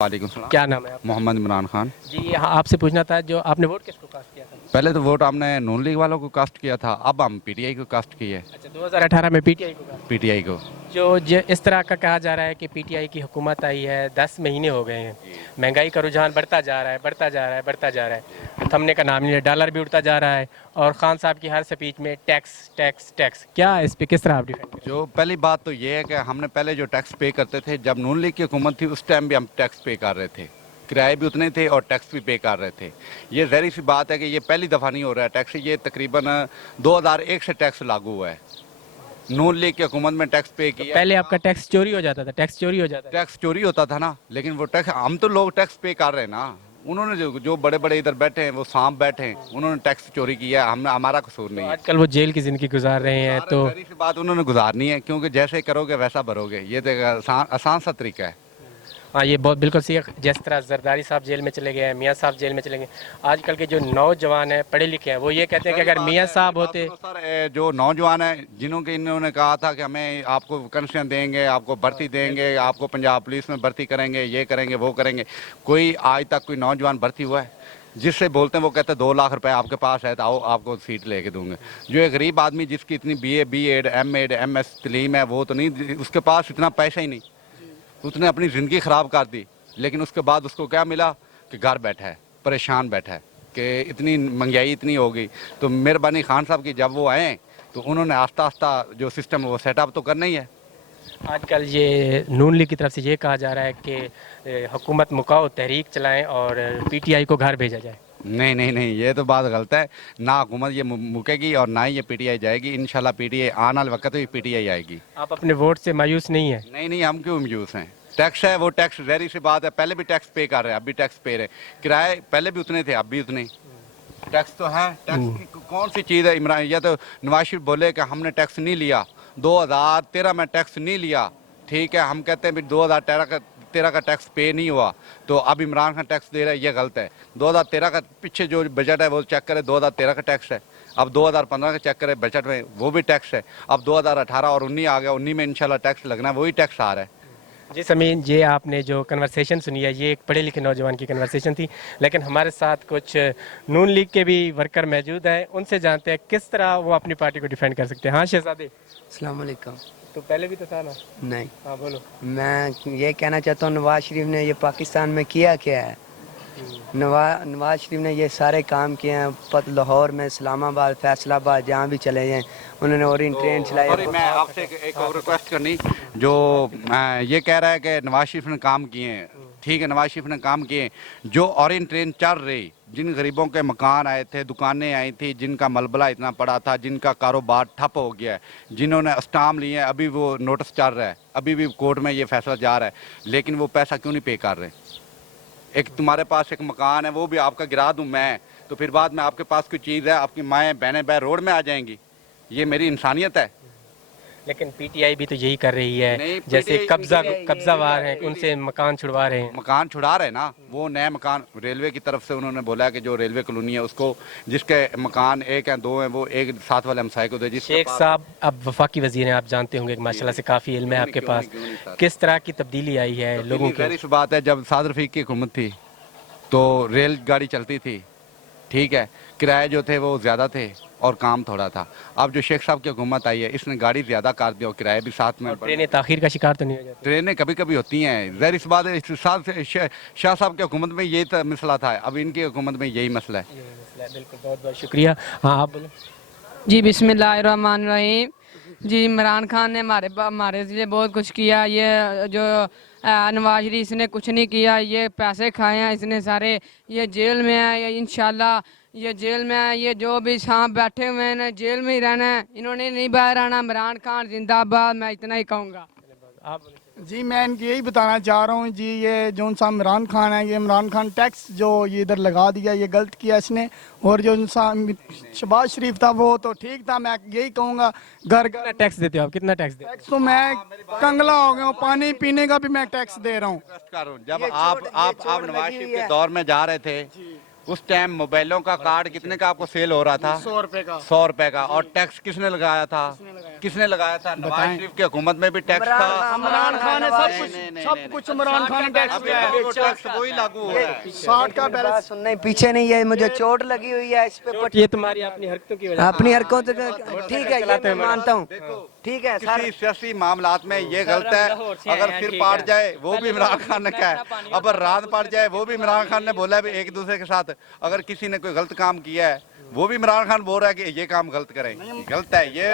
वालेकुम सलाम। क्या नाम है आपका? मोहम्मद इमरान खान। जी हाँ, आपसे पूछना था जो आपने वोट किसको कास्ट किया था? पहले तो वोट हमने नून लीग वालों को कास्ट किया था, अब हम पीटीआई को कास्ट किए। अच्छा, 2018 में पीटीआई को कास्ट। पीटीआई को। जो इस तरह का कहा जा रहा है कि पीटीआई की हुकूमत आई है, 10 महीने हो गए हैं, महंगाई का रुझान बढ़ता जा रहा है, बढ़ता जा रहा है, बढ़ता जा रहा है, थमने का नाम नहीं है, डॉलर भी उड़ता जा रहा है, और खान साहब की हर स्पीच में टैक्स टैक्स टैक्स। क्या इस पे किस तरह आप डिफेंड करें? जो पहली बात तो ये है कि हमने पहले जो टैक्स पे करते थे, जब नून लीग की हुकूमत थी उस टाइम भी हम टैक्स पे कर रहे थे, किराए भी उतने थे और टैक्स भी पे कर रहे थे। ये ज़ाहिर सी बात है कि ये पहली दफ़ा नहीं हो रहा है टैक्स, ये तकरीबन 2001 से टैक्स लागू हुआ है। नून लीग की हुकूमत में टैक्स पे किया। पहले आपका टैक्स चोरी हो जाता था, टैक्स चोरी हो जाता था। टैक्स चोरी होता था ना, लेकिन वो टैक्स हम तो लोग टैक्स पे कर रहे हैं ना। उन्होंने जो बड़े बड़े इधर बैठे हैं, वो सांप बैठे हैं, उन्होंने टैक्स चोरी किया है, हम हमारा कसूर नहीं है। आजकल वो जेल की ज़िंदगी गुजार रहे हैं, तो सारी सी बात उन्होंने गुजारनी है, क्योंकि जैसे करोगे वैसा भरोगे, ये तो एक आसान सा तरीका है। हाँ, ये बहुत बिल्कुल सही है। जिस तरह जरदारी साहब जेल में चले गए हैं, मियाँ साहब जेल में चले गए, आजकल के जो नौजवान हैं, पढ़े लिखे हैं, वो ये कहते हैं कि अगर मियाँ साहब होते। सर जो नौजवान है जिन्हों के इन्होंने कहा था कि हमें आपको कंसेशन देंगे, आपको भर्ती देंगे, आपको पंजाब पुलिस में भर्ती करेंगे, ये करेंगे वो करेंगे, कोई आज तक कोई नौजवान भर्ती हुआ है? जिससे बोलते हैं वो कहते हैं 2 लाख रुपए आपके पास है तो आओ आपको सीट लेके दूंगे। जो एक गरीब आदमी जिसकी इतनी बीए, बीएड, एमएड, एमएस तलीम है, वो तो नहीं, उसके पास इतना पैसा ही नहीं, उसने अपनी ज़िंदगी ख़राब कर दी, लेकिन उसके बाद उसको क्या मिला कि घर बैठा है, परेशान बैठा है कि इतनी महंगाई इतनी हो गई। तो मेहरबानी खान साहब की, जब वो आए तो उन्होंने आस्ता आस्ता जो सिस्टम है वो सेटअप तो करना ही है। आजकल ये नून लीग की तरफ से ये कहा जा रहा है कि हुकूमत मुकाओ, तहरीक चलाएं और पीटीआई को घर भेजा जाए। नहीं नहीं नहीं, ये तो बात गलत है। ना हुकूमत ये मुकेगी और ना ही ये पीटीआई जाएगी। इंशाल्लाह पीटीआई आने वाले वक्त में पीटीआई आएगी। आप अपने वोट से मायूस नहीं है? नहीं नहीं, हम क्यों मायूस हैं? टैक्स है, वो टैक्स ज़ाहिर सी बात है, पहले भी टैक्स पे कर रहे हैं, अब भी टैक्स पे रहे। किराए पहले भी उतने थे, अब भी उतने। टैक्स तो है, टैक्स की कौन सी चीज़ है इमरान? या तो नवाज शरीफ बोले कि हमने टैक्स नहीं लिया, 2013 में टैक्स नहीं लिया, ठीक है, हम कहते हैं भी 2013 का टैक्स पे नहीं हुआ, तो अब इमरान खान टैक्स दे रहा है, ये गलत है। 2013 का पीछे जो बजट है वो चेक करें, 2013 का टैक्स है। अब 2015 का चेक करें बजट में, वो भी टैक्स है। अब 2018 और 19 आ गया, 19 में इंशाल्लाह टैक्स लगना है, वही टैक्स आ रहा है। जी समीन, ये आपने जो कन्वर्सेशन सुनी है, ये एक पढ़े लिखे नौजवान की कन्वर्सेशन थी, लेकिन हमारे साथ कुछ नून लीग के भी वर्कर मौजूद हैं, उनसे जानते हैं किस तरह वो अपनी पार्टी को डिफेंड कर सकते हैं। हाँ शहजादे, अस्सलाम वालेकुम। तो पहले भी तो था ना? नहीं, हाँ बोलो। मैं ये कहना चाहता हूँ नवाज शरीफ ने ये पाकिस्तान में किया क्या है। नवाज शरीफ ने ये सारे काम किए हैं, लाहौर में, इस्लामाबाद, फैसलाबाद, जहाँ भी चले जाएं उन्होंने ओरिएंट ट्रेन चलाई। सॉरी, मैं आपसे एक और रिक्वेस्ट करनी, जो ये कह रहा है कि नवाज शरीफ ने काम किए हैं, ठीक है, नवाज शरीफ ने काम किए। जो ओरिएंट ट्रेन चल रही, जिन गरीबों के मकान आए थे, दुकानें आई थी, जिनका मलबला इतना पड़ा था, जिनका कारोबार ठप हो गया है, जिन्होंने स्टाम्प लिए, अभी वो नोटिस चल रहा है, अभी भी कोर्ट में ये फैसला जा रहा है, लेकिन वो पैसा क्यों नहीं पे कर रहे? एक तुम्हारे पास एक मकान है, वो भी आपका गिरा दूं मैं, तो फिर बाद में आपके पास कोई चीज़ है, आपकी माएँ बहनें रोड में आ जाएंगी। ये मेरी इंसानियत है। लेकिन पीटीआई भी तो यही कर रही है, जैसे कब्जावार हैं उनसे मकान छुड़वा रहे हैं। मकान छुड़ा रहे ना, वो नए मकान रेलवे की तरफ से उन्होंने बोला है कि जो रेलवे कॉलोनी है उसको, जिसके मकान 1 या 2 हैं, वो एक साथ वाले हमसाये को दे। शेख साहब अब वफाकी वजीर हैं, आप जानते होंगे, माशाल्लाह से काफ़ी इल्म है आपके पास, किस तरह की तब्दीली आई है लोगों की? इस बात है, जब साद रफीक की हुकूमत थी तो रेल गाड़ी चलती थी, ठीक है, किराए जो थे वो ज़्यादा थे और काम थोड़ा था। अब जो शेख साहब की हुकूमत आई है, इसने गाड़ी ज़्यादा कर दी और किराए भी साथ में। ट्रेनें ताखीर का शिकार तो नहीं हो जाती? ट्रेनें कभी कभी होती हैं, ज़ाहिर सी बात है। शाह साहब की हुकूमत में यही मसला था, अब इनकी हुकूमत में यही मसला है। बिल्कुल, बहुत बहुत शुक्रिया। हाँ आप बोलो। जी बिस्मिल्लाहिर्रहमानिर्रहीम। जी इमरान खान ने हमारे लिए बहुत कुछ किया। ये जो नवाज शरीफ, इसने कुछ नहीं किया, ये पैसे खाए हैं इसने सारे, ये जेल में है, ये इंशाल्लाह ये जेल में है, ये जो भी सांप बैठे हुए हैं जेल में ही रहना है, इन्होंने नहीं बाहर आना। इमरान खान जिंदाबाद, मैं इतना ही कहूँगा। जी मैं इनकी यही बताना चाह रहा हूँ जी, ये जो सा इमरान खान है, ये इमरान खान टैक्स जो ये इधर लगा दिया, ये गलत किया इसने। और जो शहबाज शरीफ था वो तो ठीक था। मैं यही कहूँगा, घर घर टैक्स देते हो आप? कितना टैक्स देते हो? टैक्स तो मैं कंगला हो गया हूँ, पानी पीने का भी मैं टैक्स दे रहा हूँ। जब आप नवाज शरीफ के दौर में जा रहे थे, उस टाइम मोबाइलों का कार्ड कितने का आपको सेल हो रहा था? 100 रुपए का। 100 रुपए का। और टैक्स किसने लगाया था? किसने लगाया था? नवाज शरीफ की हुकूमत में भी टैक्स था। इमरान खान ने सब कुछ इमरान खान ने टैक्स अभी किया है। वो टैक्स वही लागू हो रहा है। 60 का बैलेंस सुनने पीछे नहीं है, मुझे चोट लगी हुई है इस पे ये तुम्हारी अपनी हरकतों की वजह अपनी हरकतों से। ठीक है, ये मैं मानता हूँ, ठीक है सर। किसी सियासी मामलात में ये गलत है। अगर सिर पाट जाए वो भी इमरान खान ने कहा है, अगर रात पाट जाए वो भी इमरान खान ने बोला है एक दूसरे के साथ। अगर किसी ने कोई गलत काम किया है वो भी इमरान खान बोल रहा है कि ये काम गलत करें, गलत है ये।